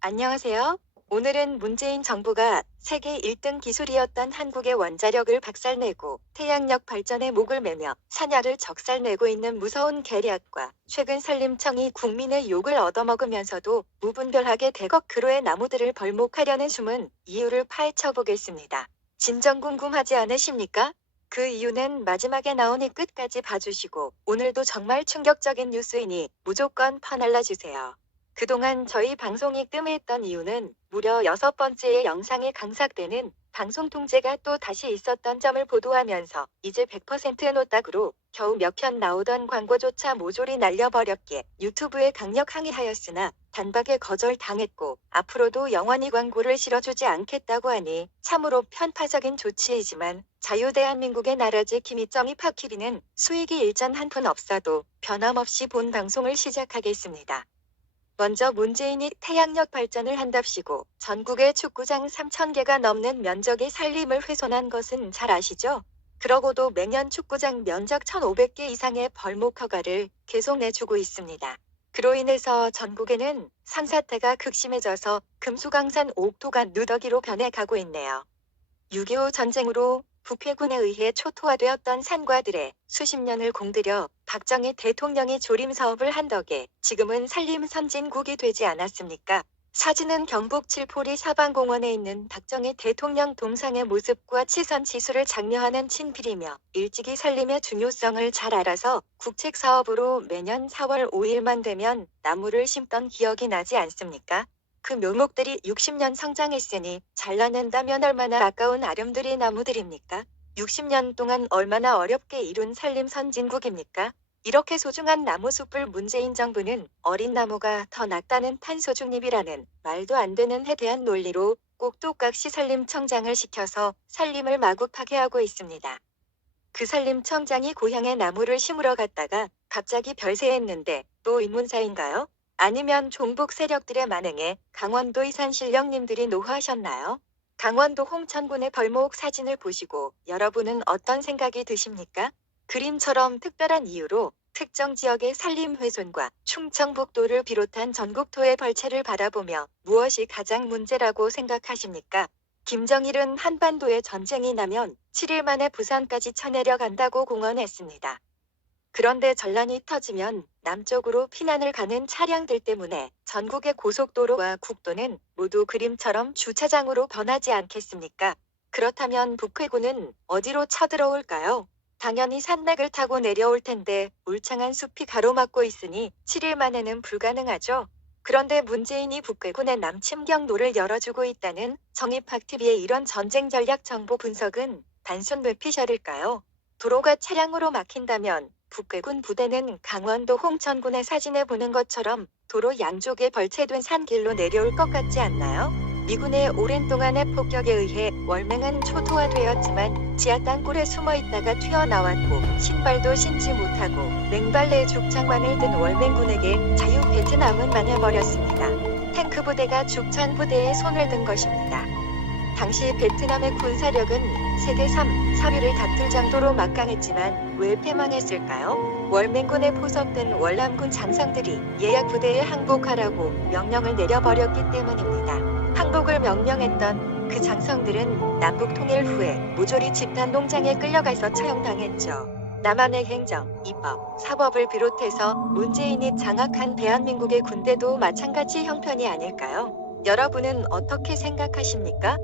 안녕하세요. 오늘은 문재인 정부가 세계 1등 기술이었던 한국의 원자력을 박살내고 태양력 발전에 목을 매며 산야를 적살내고 있는 무서운 계략과 최근 산림청이 국민의 욕을 얻어먹으면서도 무분별하게 대거 그로의 나무들을 벌목하려는 숨은 이유를 파헤쳐 보겠습니다. 진정 궁금하지 않으십니까? 그 이유는 마지막에 나오니 끝까지 봐주시고 오늘도 정말 충격적인 뉴스이니 무조건 퍼날라주세요. 그동안 저희 방송이 뜸했던 이유는 무려 6번째의 영상에 강삭되는 방송 통제가 또 다시 있었던 점을 보도하면서 이제 100% 노딱으로 겨우 몇 편 나오던 광고조차 모조리 날려버렸기에 유튜브에 강력 항의하였으나 단박에 거절당했고 앞으로도 영원히 광고를 실어주지 않겠다고 하니 참으로 편파적인 조치이지만 자유대한민국의 나라지 김이점이 파키리는 수익이 일전 한 푼 없어도 변함없이 본 방송을 시작하겠습니다. 먼저 문재인이 태양력 발전을 한답시고 전국의 축구장 3,000개가 넘는 면적의 산림을 훼손한 것은 잘 아시죠? 그러고도 매년 축구장 면적 1,500개 이상의 벌목 허가를 계속 내주고 있습니다. 그로 인해서 전국에는 산사태가 극심해져서 금수강산 옥토가 누더기로 변해가고 있네요. 6.25 전쟁으로 북해군에 의해 초토화되었던 산과들에 수십 년을 공들여 박정희 대통령이 조림 사업을 한 덕에 지금은 산림 선진국이 되지 않았습니까? 사진은 경북 칠포리 사방공원에 있는 박정희 대통령 동상의 모습과 치선치수를 장려하는 친필이며 일찍이 산림의 중요성을 잘 알아서 국책 사업으로 매년 4월 5일만 되면 나무를 심던 기억이 나지 않습니까? 그 묘목들이 60년 성장했으니 잘라낸다면 얼마나 아까운 아름드리 나무들입니까? 60년 동안 얼마나 어렵게 이룬 산림 선진국입니까? 이렇게 소중한 나무숲을 문재인 정부는 어린 나무가 더 낫다는 탄소 중립이라는 말도 안 되는 해대한 논리로 꼭두각시 산림청장을 시켜서 산림을 마구 파괴하고 있습니다. 그 산림청장이 고향에 나무를 심으러 갔다가 갑자기 별세했는데 또 의문사인가요? 아니면 종북 세력들의 만행에 강원도 이산신령님들이 노하셨나요? 강원도 홍천군의 벌목 사진을 보시고 여러분은 어떤 생각이 드십니까? 그림처럼 특별한 이유로 특정 지역의 산림 훼손과 충청북도를 비롯한 전국토의 벌채를 바라보며 무엇이 가장 문제라고 생각하십니까? 김정일은 한반도에 전쟁이 나면 7일 만에 부산까지 쳐내려간다고 공언했습니다. 그런데 전란이 터지면 남쪽으로 피난을 가는 차량들 때문에 전국의 고속도로와 국도는 모두 그림처럼 주차장으로 변하지 않겠습니까? 그렇다면 북해군은 어디로 쳐들어올까요? 당연히 산맥을 타고 내려올 텐데 울창한 숲이 가로막고 있으니 7일 만에는 불가능하죠. 그런데 문재인이 북해군의 남침경로를 열어주고 있다는 정의팍TV의 이런 전쟁 전략 정보 분석은 단순 뇌피셜일까요? 도로가 차량으로 막힌다면 북해군 부대는 강원도 홍천군의 사진에 보는 것처럼 도로 양쪽에 벌채된 산길로 내려올 것 같지 않나요? 미군의 오랜 동안의 폭격에 의해 월맹은 초토화되었지만 지하 땅굴에 숨어있다가 튀어나왔고 신발도 신지 못하고 맹발레 죽창관을 든 월맹군에게 자유 베트남은 망해버렸습니다. 탱크 부대가 죽창 부대에 손을 든 것입니다. 당시 베트남의 군사력은 세계 3, 4위를 다툴 정도로 막강했지만 왜 패망했을까요? 월맹군에 포섭된 월남군 장성들이 예약 부대에 항복하라고 명령을 내려버렸기 때문입니다. 항복을 명령했던 그 장성들은 남북 통일 후에 모조리 집단 농장에 끌려가서 처형당했죠. 남한의 행정, 입법, 사법을 비롯해서 문재인이 장악한 대한민국의 군대도 마찬가지 형편이 아닐까요? 여러분은 어떻게 생각하십니까?